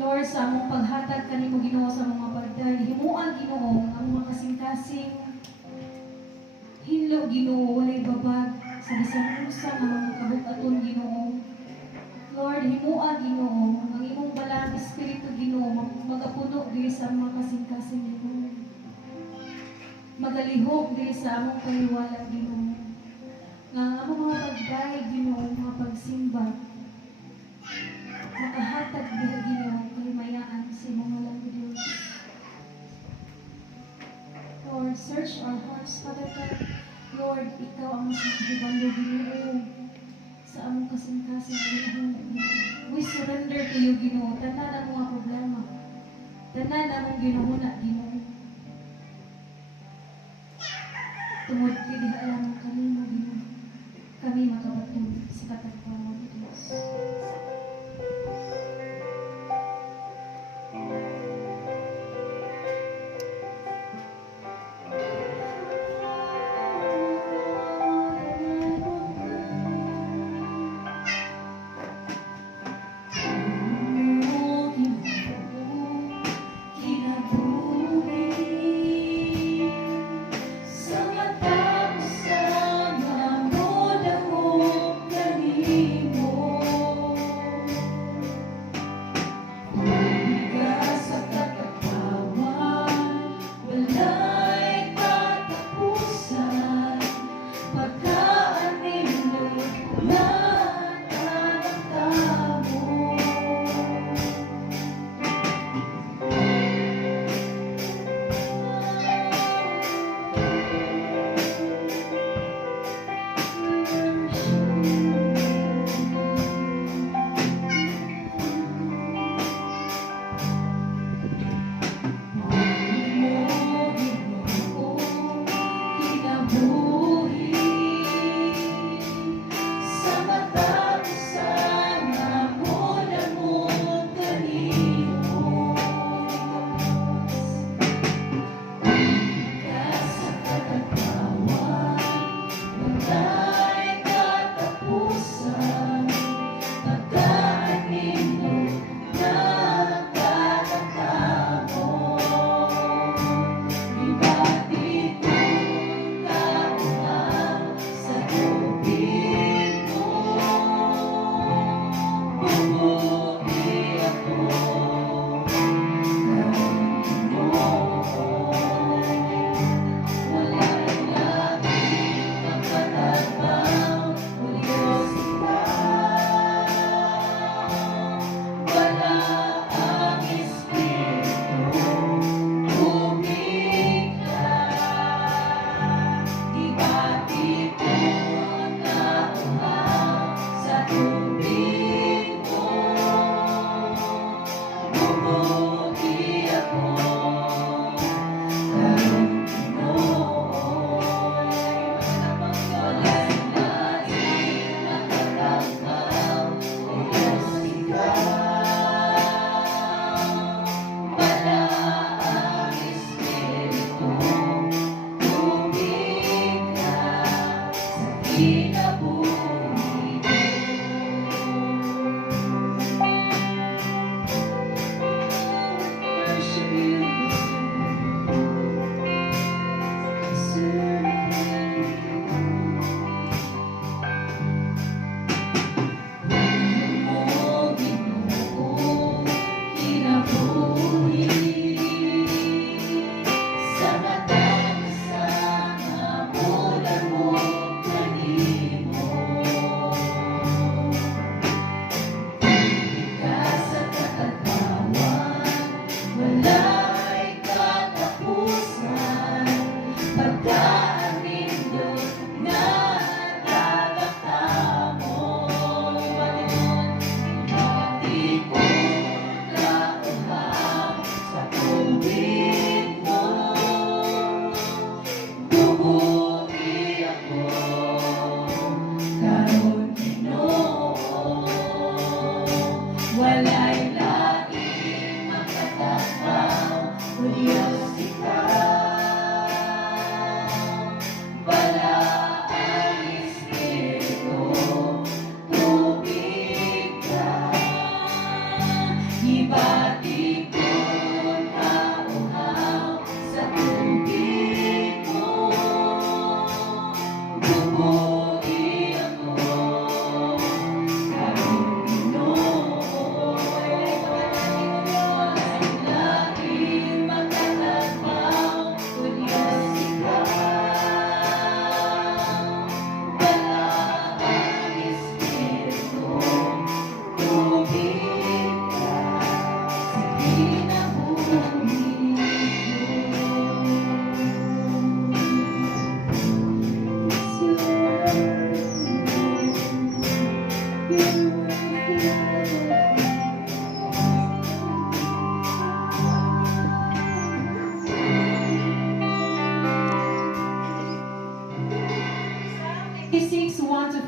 Lord, sa among paghatag kanimo Ginoo sa mga pagday, himuan Ginoo ang mga kasing-kasing hinlo Ginoo walay babag sa bisan unsa nga mga kabug-aton Ginoo. Lord, himuan Ginoo ang imong balang espiritu Ginoo magapuno diri sa mga kasing-kasing Ginoo. Magalihok diri sa among paniwala Ginoo. Nga ang among mga pagday Ginoo, mga pagsimba, makahatag diha Ginoo kahimayaan sa imong ngalan Dios. Lord, search our hearts, Father God. Lord, ikaw ang masakibalo Ginoo sa among kasing-kasing Ginoo. We surrender to you Ginoo. Tanan ang mga problema. Tanan ang ginahuna Ginoo. Tungod kini alam kanimo Ginoo. Kami makabatog sa katagpuan mo Dios. Sa matapos sa mga moda mo kanimo.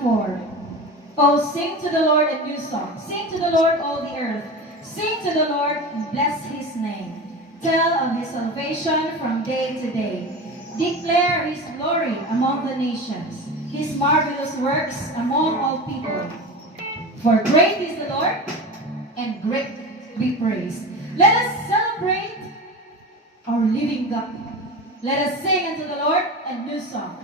4. Oh, sing to the Lord a new song. Sing to the Lord, all the earth. Sing to the Lord and bless his name. Tell of his salvation from day to day. Declare his glory among the nations, his marvelous works among all people. For great is the Lord, and great to be praised. Let us celebrate our living God. Let us sing unto the Lord a new song.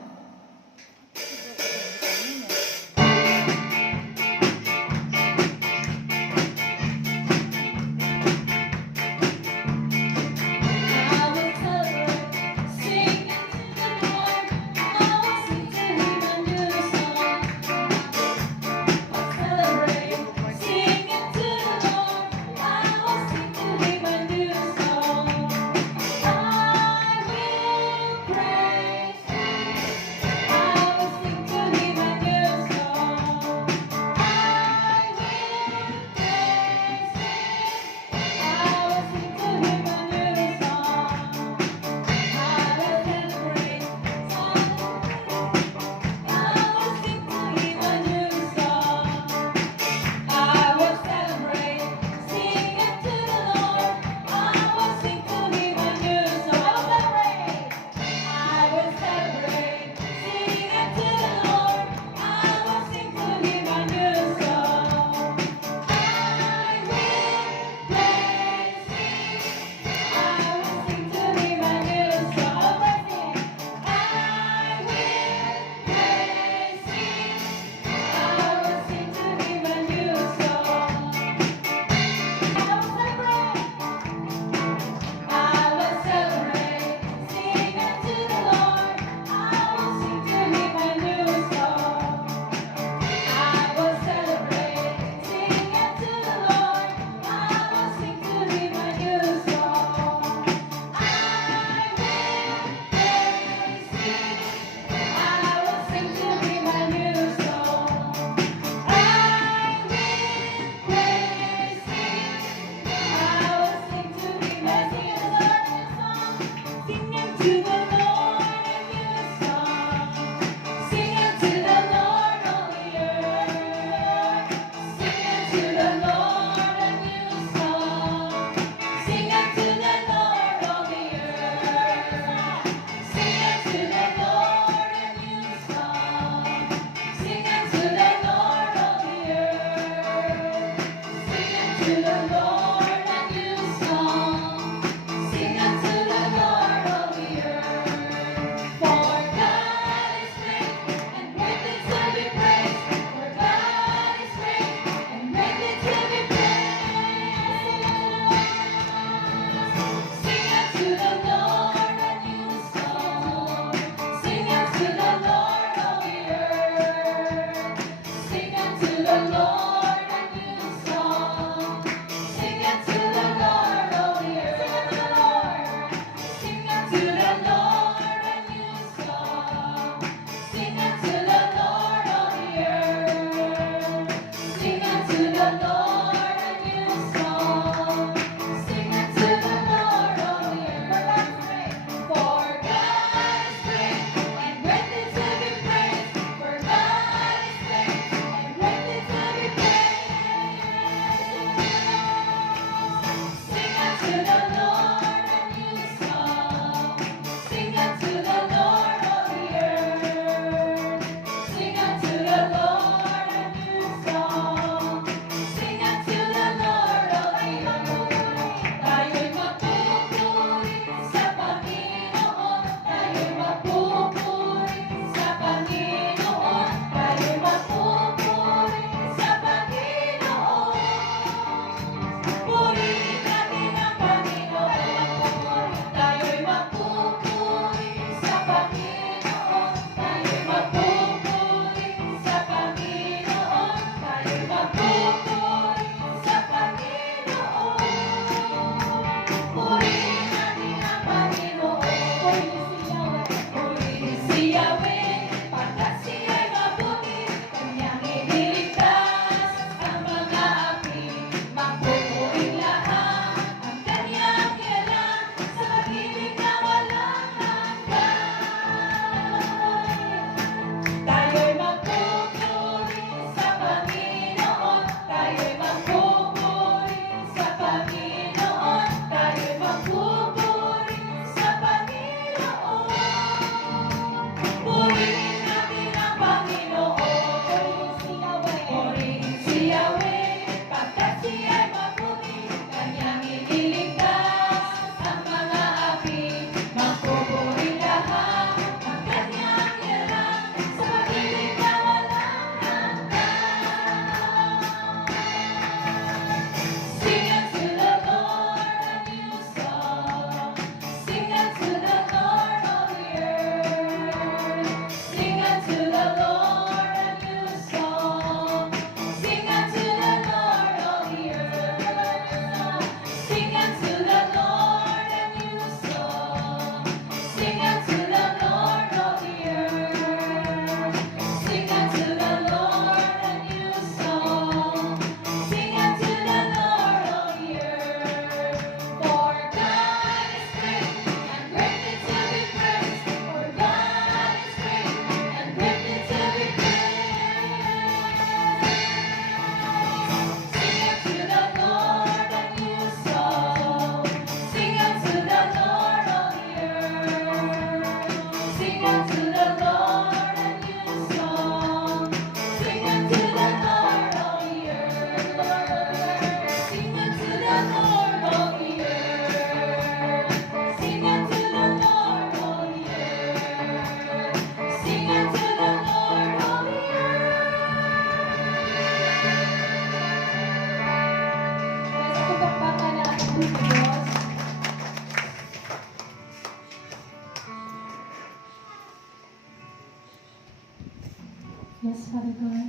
Yes, Father God.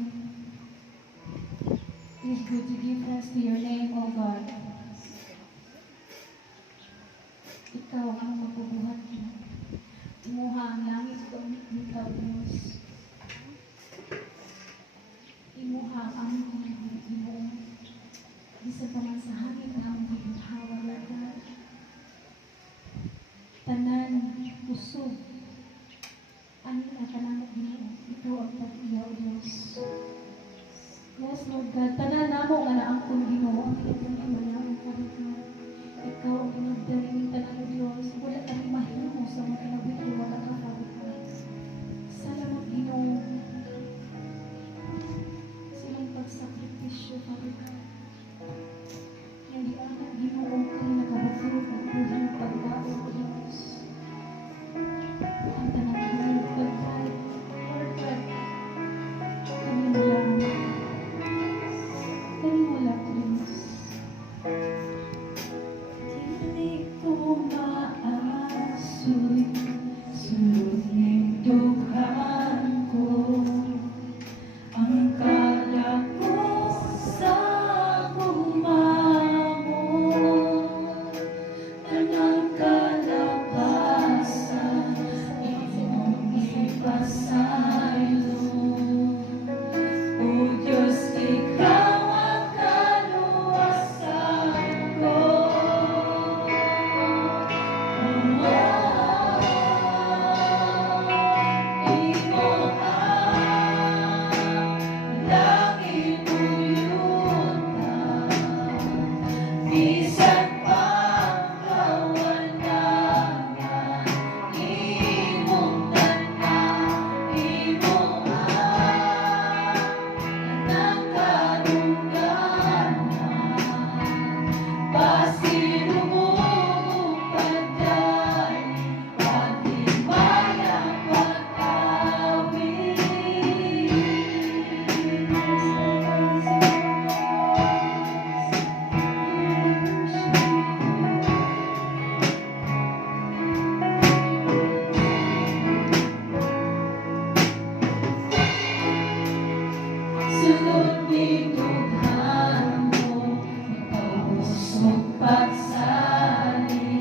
It is good to give thanks to your name, O God. Ikaw ang magbubuhat mo. Imuha ang langit kung ikaw, Diyos. Imuha ang aming Ginoo. Bisan pa man sa hangin na aming ginhawa, Lord God. Tanan, puso, anin na tanan Ginoo. Ikaw ang pag-iyaw, Diyos. Yes, Lord God. Tanan namo nga naangkon Ginoo ang inyong imanawang Father God. Ikaw ang inagdaling tanan, Diyos. Wala kami mahimo sa mga kinabiti wala ka, Father God. Salamat, Ginoo. Silang pagsakripisyo, Father God. Hindi anak Ginoo kami nakabagulog at buhay pagdao, Diyos. Ang tanan Ginoo pagkain, Lord God. Kami mo lang. Kami mo lang, Diyos. Hindi ko maasoy, sulod ng dughan ko. Ang kala ko sa kumamon, tanang kalabasan, imong ipasaylo. O Diyos, ikaw ang kaluwasan ko. Imo ang langit uyutan, bisan pang kawalangan. Imong tanan, imo ang kadungganan. Pasilumong pagday, paghimayang pag-awit. Sunod ni dughan mo, makausog pagsali.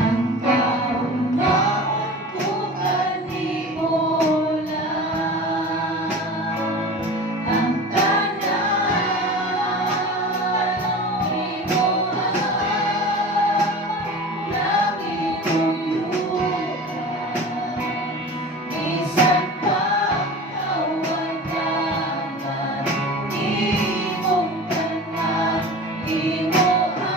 Ang kaunlaon ko kanimo lang. Ang tanan, imo ang langit uyutan, bisan pang kawalangan. Imong tanan, imo ang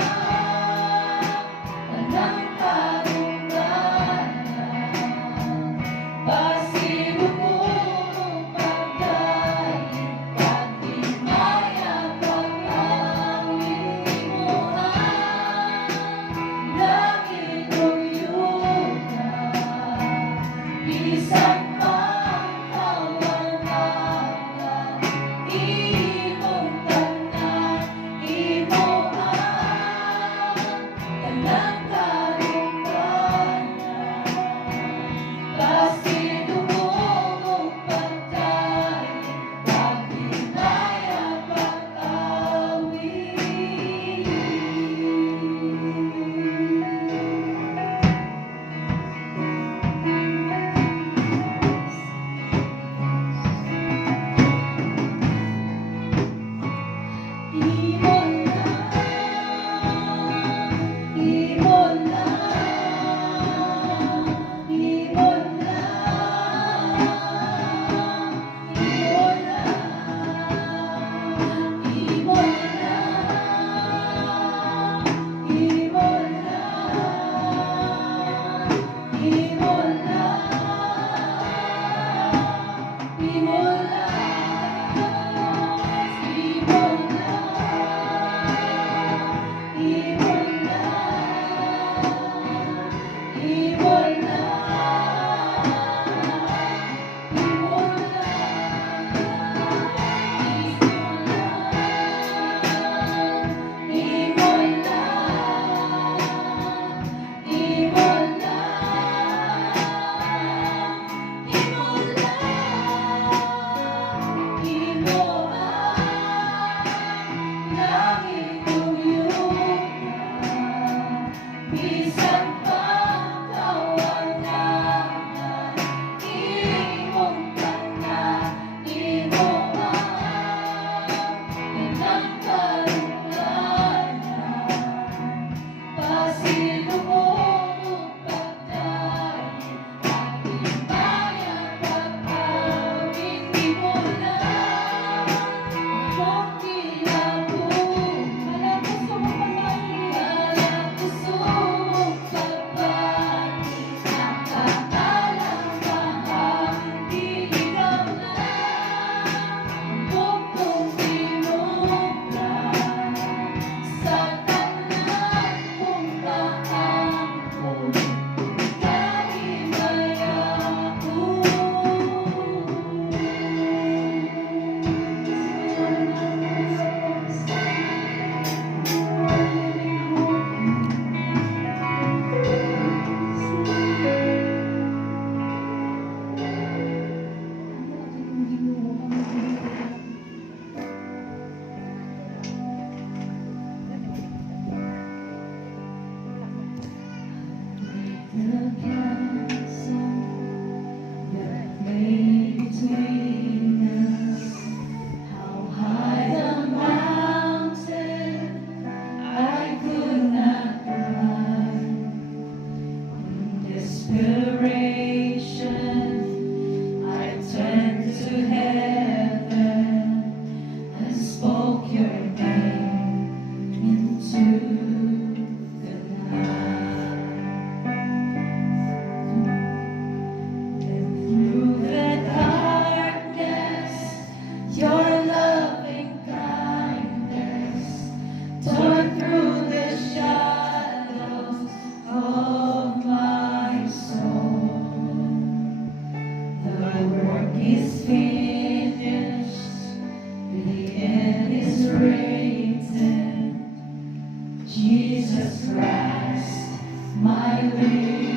Jesus Christ, my living